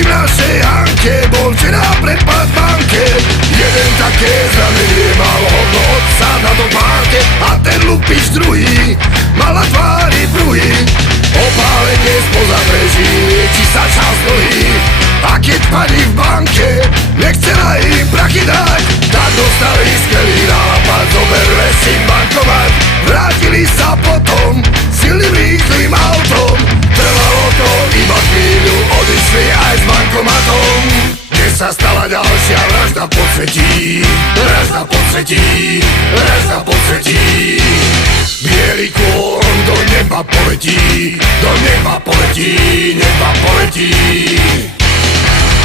Vravím našej Hanke, bol včera prepad v banke. Jeden také znamenie mal hodno otca na topánke. A ten lupič druhý mal na tvári pruhy. Opálenie spoza breží, lieči sa čas dlhý. A keď pani v banke nechcela im prachy dať, tak dostali skvelý nápad, zoberme si bankomat. Vrátili sa potom silným rýchlým autom. Trvalo to iba chvíľu, odišli aj s bankomatom. Kde sa stala ďalšia vražda podsvetí, vražda podsvetí, vražda podsvetí. Bielý kôň do neba poletí, do neba poletí, neba poletí.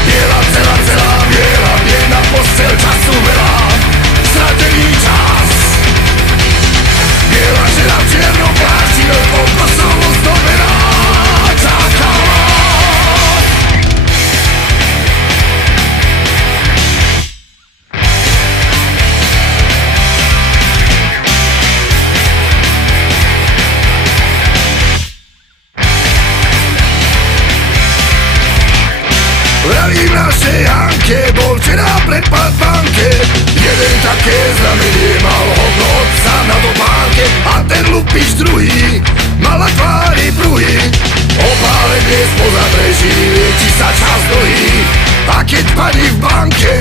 Biela celá, celá biela, biedna postel, času veľa, stratený čas. Biela žena v čiernom plášti, veľkou kosou ozdobená, čakala. Vravím našej Hanke, bol včera prepad v banke. Jeden také znamenie mal hodno otca na topánke. A ten lupič druhý mal na tvári pruhy. Opálenie spoza breží, lieči sa čas dlhý. A keď pani v banke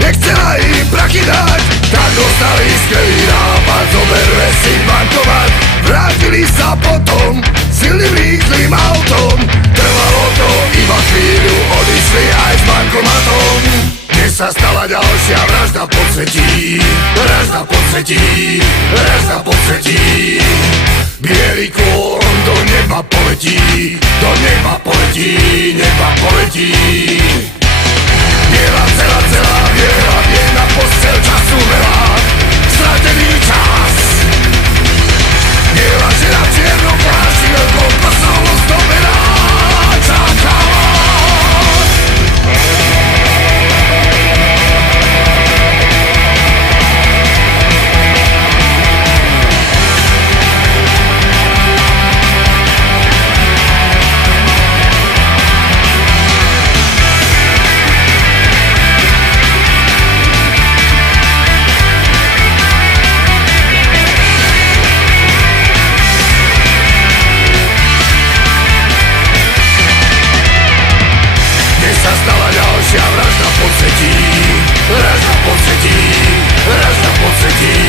nechcela im prachy dať, tak dostali skvelý nápad, zoberme si bankomat. Vrátili sa potom silným rýchlým autom. Trvalo to iba chvíľu, odišli aj s bankomatom. Kde sa stala ďalšia vražda podsvetí, vražda podsvetí, vražda podsvetí. Bielý kôň do neba poletí, do neba poletí, neba poletí. Biela celá, celá biela, biedna postel, času veľa, stratený čas. Biela žena v čiernom plášti, veľkou kosou ozdobená, čakala. Vražda podsvetí, vražda podsvetí, vražda podsvetí.